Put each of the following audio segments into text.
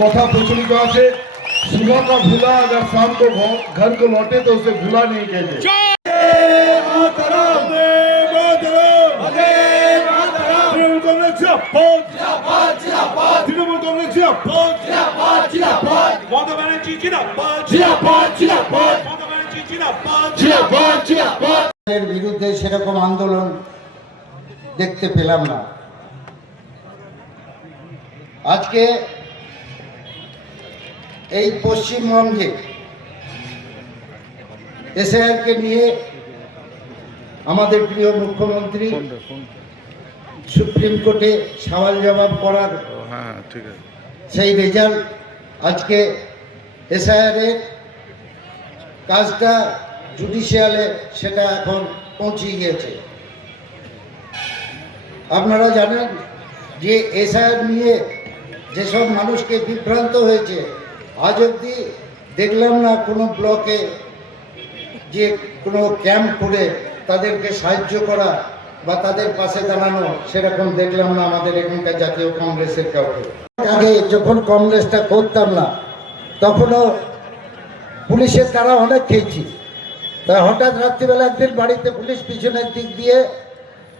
कथा प्रचलित আছে सुबह का भूला अगर शाम को घर को लौटे तो उसे भूला नहीं कहते। বিরুদ্ধে সেরকম আন্দোলন দেখতে পেলাম না। আজকে এই পশ্চিমবঙ্গে এসআইআরকে নিয়ে আমাদের প্রিয় মুখ্যমন্ত্রী সুপ্রিম কোর্টে সওয়াল জবাব করার সেই রেজাল্ট আজকে এসআইআরের কাজটা জুডিশিয়ালে সেটা এখন পৌঁছে গিয়েছে। আপনারা জানেন যে এসআইআর নিয়ে যেসব মানুষকে বিভ্রান্ত হয়েছে, আজ অবধি দেখলাম না কোনো ব্লকে যে কোনো ক্যাম্প করে তাদেরকে সাহায্য করা বা তাদের পাশে দাঁড়ানো, সেরকম দেখলাম না আমাদের এখানকার জাতীয় কংগ্রেসের কাউকে। আগে যখন কংগ্রেসটা করতাম না তখনও পুলিশের দ্বারা অনেক খেয়েছি। তাই হঠাৎ রাত্রিবেলা একদিন বাড়িতে পুলিশ পিছনের দিক দিয়ে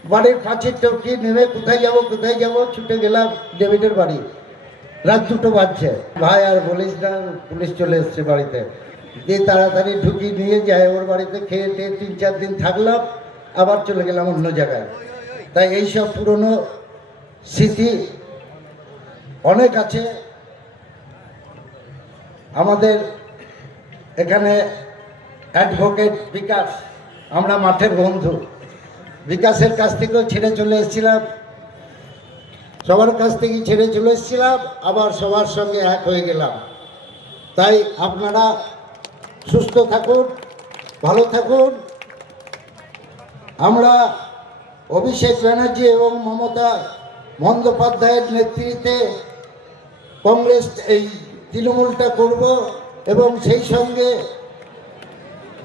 বাড়ির কাছের চৌকি নেমে কোথায় যাব ছুটে গেলাম ডেভিডের বাড়ি। রাত 2টো বাজছে, ভাই আর বলিস না, পুলিশ চলে এসছে বাড়িতে। দিয়ে তাড়াতাড়ি ঢুকি নিয়ে যাই ওর বাড়িতে, খেয়ে 3-4 দিন থাকলাম, আবার চলে গেলাম অন্য জায়গায়। তাই এইসব পুরনো স্মৃতি অনেক আছে। আমাদের এখানে অ্যাডভোকেট বিকাশ, আমরা মাঠের বন্ধু, বিকাশের কাছ থেকেও ছেড়ে চলে এসেছিলাম, সবার কাছ থেকে ছেড়ে চলে এসেছিলাম, আবার সবার সঙ্গে এক হয়ে গেলাম। তাই আপনারা সুস্থ থাকুন, ভালো থাকুন। আমরা অভিষেক ব্যানার্জি এবং মমতা বন্দ্যোপাধ্যায়ের নেতৃত্বে কংগ্রেস এই তৃণমূলটা করব এবং সেই সঙ্গে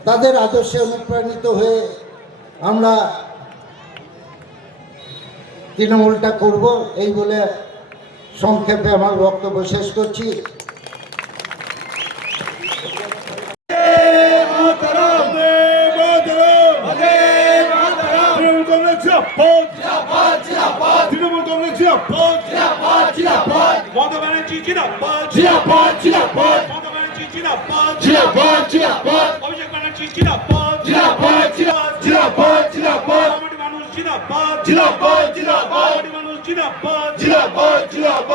তাদের আদর্শে অনুপ্রাণিত হয়ে আমরা তৃণমূলটা করব, এই বলে সংক্ষেপে আমার বক্তব্য শেষ করছি। জিন্দাবাদ